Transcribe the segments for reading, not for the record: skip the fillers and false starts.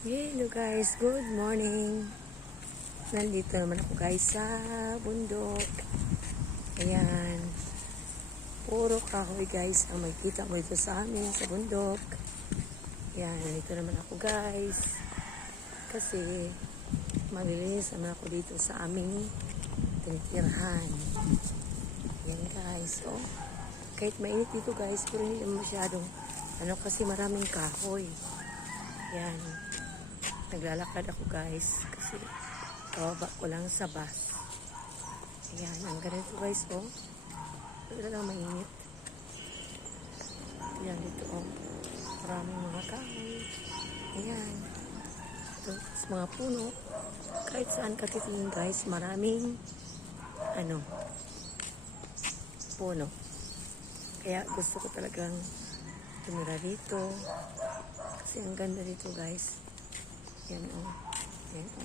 Hello guys, good morning. Nandito naman ako guys sa bundok. Ayan. Puro kahoy guys ang makikita mo dito sa amin sa bundok. Ayan, nandito naman ako guys. Kasi maglilinis naman ako dito sa aming tinitirahan. Ayan guys, oh. Kahit mainit dito guys, pero hindi masyadong kasi maraming kahoy. Ayan. Naglalakad ako guys kasi kababa ko lang sa bus. Ayan, ang ganito guys, oh. Wala lang mainit. Ayan dito, oh. Maraming mga kahoy. Ayan. Ito, sa mga puno. Kahit saan ka titingin guys, maraming puno. Kaya gusto ko talagang tumira dito. Kasi ang ganda dito guys. Yan o. Yan o.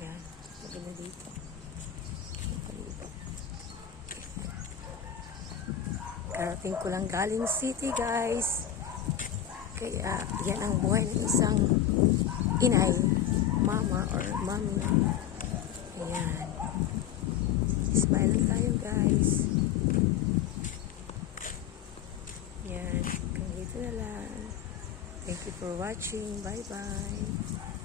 Yan. Maganda dito. Karating ko lang galing city guys. Kaya yan ang buhay ng isang inay. Mama or mommy. Ayan. Smile lang tayo guys. Yan. Hanggang dito na lang. Thank you for watching. Bye bye.